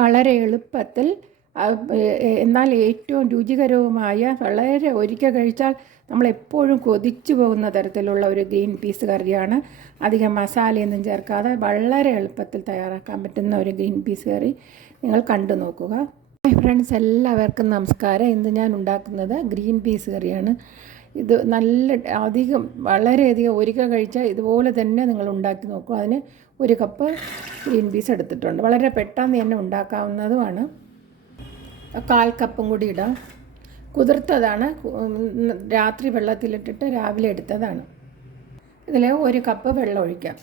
വളരെ എളുപ്പത്തിൽ എന്നാൽ ഏറ്റവും രുചികരവുമായ, വളരെ ഒരിക്കൽ കഴിച്ചാൽ നമ്മളെപ്പോഴും കൊതിച്ചു പോകുന്ന തരത്തിലുള്ള ഒരു ഗ്രീൻ പീസ് കറിയാണ്. അധികം മസാലയൊന്നും ചേർക്കാതെ വളരെ എളുപ്പത്തിൽ തയ്യാറാക്കാൻ പറ്റുന്ന ഒരു ഗ്രീൻ പീസ് കറി നിങ്ങൾ കണ്ടു നോക്കുക. ഫ്രണ്ട്സ്, എല്ലാവർക്കും നമസ്കാരം. ഇന്ന് ഞാൻ ഉണ്ടാക്കുന്നത് ഗ്രീൻ പീസ് കറിയാണ്. ഇത് വളരെയധികം ഒരിക്കൽ കഴിച്ചാൽ ഇതുപോലെ തന്നെ നിങ്ങൾ ഉണ്ടാക്കി നോക്കുക. അതിന് 1 കപ്പ് ഗ്രീൻ പീസ് എടുത്തിട്ടുണ്ട്. വളരെ പെട്ടെന്ന് തന്നെ ഉണ്ടാക്കാവുന്നതുമാണ്. 1/4 കപ്പും കൂടി ഇടാം. കുതിർത്തതാണ്, രാത്രി വെള്ളത്തിലിട്ടിട്ട് രാവിലെ എടുത്തതാണ്. ഇതിൽ 1 കപ്പ് വെള്ളം ഒഴിക്കാം.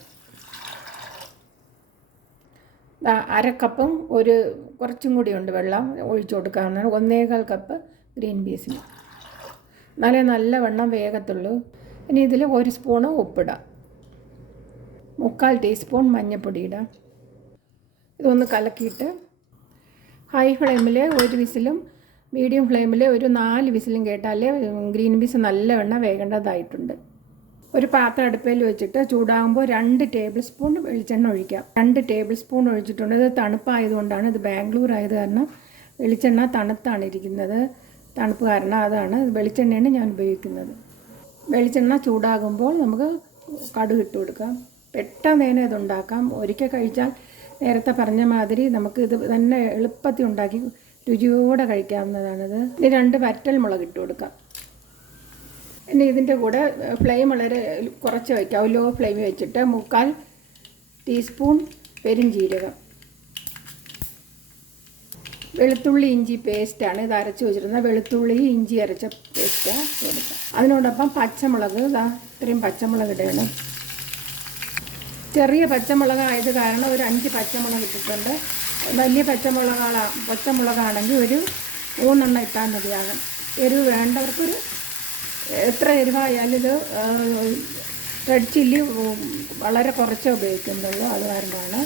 1/2 കപ്പും കുറച്ചും കൂടി ഉണ്ട് വെള്ളം ഒഴിച്ചു കൊടുക്കാവുന്നതാണ്. 1/4 കപ്പ് ഗ്രീൻ പീസിന് നല്ല വെള്ളം വേഗത്തുള്ളൂ. ഇനി ഇതിൽ 1 സ്പൂണ് ഉപ്പിടാം. 3/4 ടീസ്പൂൺ മഞ്ഞൾപ്പൊടി ഇടാം. ഇതൊന്ന് കലക്കിയിട്ട് ഹൈ ഫ്ലെയിമിൽ 1 വിസിലും മീഡിയം ഫ്ലെയിമിൽ ഒരു 4 വിസിലും കേട്ടാലേ ഗ്രീൻ പീസ് നല്ലവണ്ണം വേകേണ്ടതായിട്ടുണ്ട്. ഒരു പാത്രം അടുപ്പയിൽ വെച്ചിട്ട് ചൂടാകുമ്പോൾ 2 ടേബിൾ സ്പൂൺ വെളിച്ചെണ്ണ ഒഴിക്കാം. 2 ടേബിൾ സ്പൂൺ ഒഴിച്ചിട്ടുണ്ട്. ഇത് തണുപ്പായതുകൊണ്ടാണ്. ഇത് ബാംഗ്ലൂർ ആയത് കാരണം വെളിച്ചെണ്ണ തണുത്താണ് ഇരിക്കുന്നത്. തണുപ്പ് കാരണം അതാണ് വെളിച്ചെണ്ണയാണ് ഞാൻ ഉപയോഗിക്കുന്നത്. വെളിച്ചെണ്ണ ചൂടാകുമ്പോൾ നമുക്ക് കടുക് ഇട്ട് കൊടുക്കാം. പെട്ടെന്ന് തന്നെ ഇതുണ്ടാക്കാം. ഒരിക്കൽ കഴിച്ചാൽ നേരത്തെ പറഞ്ഞ മാതിരി നമുക്ക് ഇത് തന്നെ എളുപ്പത്തിൽ ഉണ്ടാക്കി രുചിയോടെ കഴിക്കാവുന്നതാണിത്. ഇനി 2 വറ്റൽ മുളക് ഇട്ട് കൊടുക്കാം. ഇനി ഇതിൻ്റെ കൂടെ ഫ്ലെയിം വളരെ കുറച്ച് വയ്ക്കാം. ലോ ഫ്ലെയിമിൽ വെച്ചിട്ട് 3/4 ടീസ്പൂൺ പെരുംജീരകം, വെളുത്തുള്ളി ഇഞ്ചി പേസ്റ്റാണ് ഇത് അരച്ച് വെച്ചിരുന്നത്. വെളുത്തുള്ളി ഇഞ്ചി അരച്ച പേസ്റ്റാണ് കൊടുക്കുക. അതിനോടൊപ്പം പച്ചമുളക്, ഇത്രയും പച്ചമുളക് ഇടണം. ചെറിയ പച്ചമുളക് ആയത് കാരണം ഒരു 5 പച്ചമുളക് ഇട്ടിട്ടുണ്ട്. വലിയ പച്ചമുളകാണെങ്കിൽ ഒരു 3 എണ്ണം ഇട്ടാൽ മതിയാകും. എരിവ് വേണ്ടവർക്കൊരു എത്ര എരിവായാലും ഇത് റെഡ് ചില്ലി വളരെ കുറച്ചേ ഉപയോഗിക്കുന്നുള്ളൂ. അത് കാരണമാണ്.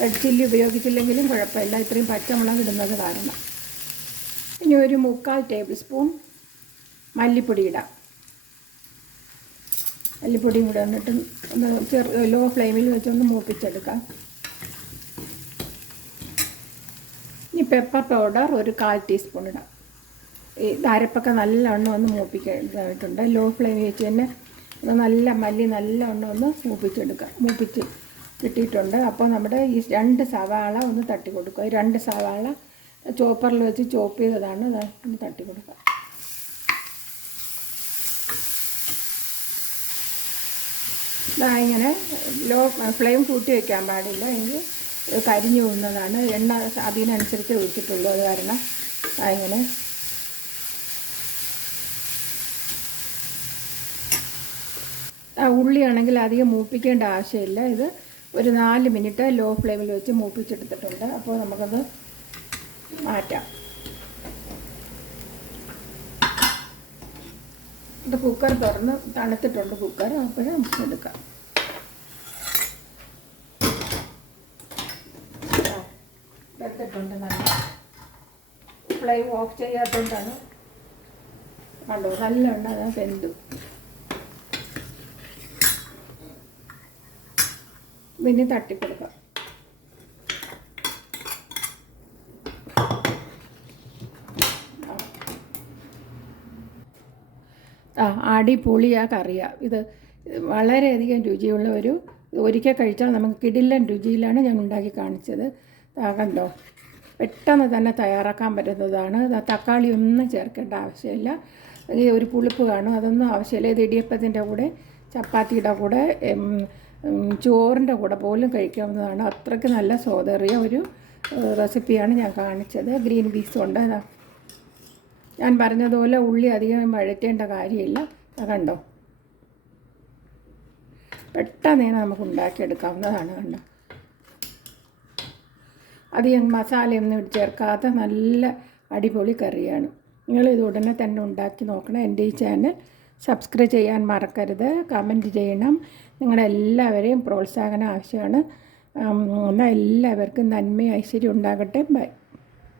റെഡ് ചില്ലി ഉപയോഗിച്ചില്ലെങ്കിലും കുഴപ്പമില്ല, ഇത്രയും പച്ചമുളക് ഇടുന്നത് കാരണം. ഇനി ഒരു 3/4 ടേബിൾ സ്പൂൺ മല്ലിപ്പൊടി ഇടാം. മല്ലിപ്പൊടിയും കൂടെ വന്നിട്ട് ഒന്ന് ലോ ഫ്ലെയിമിൽ വെച്ചൊന്ന് മൂപ്പിച്ചെടുക്കാം. ഇനി പെപ്പർ പൗഡർ ഒരു 1/4 ടീസ്പൂൺ ഇടാം. ഈ അരപ്പൊക്കെ നല്ലവണ്ണം ഒന്ന് മൂപ്പിക്കാനായിട്ടുണ്ട്. ലോ ഫ്ലെയിമിൽ വെച്ച് തന്നെ മല്ലി നല്ലവണ്ണം ഒന്ന് മൂപ്പിച്ച് കിട്ടിയിട്ടുണ്ട്. അപ്പോൾ നമ്മുടെ ഈ 2 സവാള ഒന്ന് തട്ടി കൊടുക്കുക. 2 സവാള ചോപ്പറിൽ വെച്ച് ചോപ്പ് ചെയ്തതാണ്. ഒന്ന് തട്ടി കൊടുക്കുക. ഇങ്ങനെ ലോ ഫ്ലെയിം കൂട്ടി വയ്ക്കാൻ പാടില്ല, എങ്കിൽ കരിഞ്ഞു പോകുന്നതാണ്. എണ്ണ അതിനനുസരിച്ച് ഒഴിച്ചിട്ടുള്ളൂ. അത് കാരണം ഇങ്ങനെ ഉള്ളിയാണെങ്കിൽ അധികം മൂപ്പിക്കേണ്ട ആവശ്യമില്ല. ഇത് ഒരു 4 മിനിറ്റ് ലോ ഫ്ലെയിമിൽ വെച്ച് മൂപ്പിച്ചെടുത്തിട്ടുണ്ട്. അപ്പോൾ നമുക്കത് മാറ്റാം. ഇത് കുക്കർ തുറന്ന് തണുത്തിട്ടുണ്ട് കുക്കർ. അപ്പോൾ നമുക്ക് എടുക്കാം. വെത്തിട്ടുണ്ട്. ഫ്ലെയിം ഓഫ് ചെയ്യാത്തതുകൊണ്ടാണ്. കണ്ടോ, നല്ലോണം അത് വെന്തു. പിന്നെ തട്ടിക്കൊടുക്കാം. അടിപൊളിയാ കറിയാണ്. ഇത് വളരെയധികം രുചിയുള്ള ഒരിക്കൽ കഴിച്ചാൽ നമുക്ക് കിടിലൻ രുചിയിലാണ് ഞാൻ ഉണ്ടാക്കി കാണിച്ചത്. കണ്ടോ, പെട്ടെന്ന് തന്നെ തയ്യാറാക്കാൻ പറ്റുന്നതാണ്. തക്കാളി ഒന്നും ചേർക്കേണ്ട ആവശ്യമില്ല. ഒരു പുളിപ്പ് കാണും, അതൊന്നും ആവശ്യമില്ല. ഇത് ഇടിയപ്പത്തിൻ്റെ കൂടെ, ചപ്പാത്തിയുടെ കൂടെ, ചോറിൻ്റെ കൂടെ പോലും കഴിക്കാവുന്നതാണ്. അത്രയ്ക്ക് നല്ല സ്വാദേറിയ ഒരു റെസിപ്പിയാണ് ഞാൻ കാണിച്ചത്. ഗ്രീൻ പീസ് കൊണ്ട് ഞാൻ പറഞ്ഞതുപോലെ ഉള്ളി അധികം വഴറ്റേണ്ട കാര്യമില്ല. കണ്ടോ, പെട്ടെന്ന് തന്നെ നമുക്ക് ഉണ്ടാക്കിയെടുക്കാവുന്നതാണ്. കണ്ടോ, അധികം മസാലയൊന്നും ചേർക്കാത്ത നല്ല അടിപൊളി കറിയാണ്. നിങ്ങളിത് ഉടനെ തന്നെ ഉണ്ടാക്കി നോക്കണം. എൻ്റെ ഈ ചാനൽ സബ്സ്ക്രൈബ് ചെയ്യാൻ മറക്കരുത്. കമൻറ്റ് ചെയ്യണം. നിങ്ങളുടെ എല്ലാവരെയും പ്രോത്സാഹനം ആവശ്യമാണ്. എന്നാൽ എല്ലാവർക്കും നന്മ ഐശ്വര്യം ഉണ്ടാകട്ടെ. ബൈ.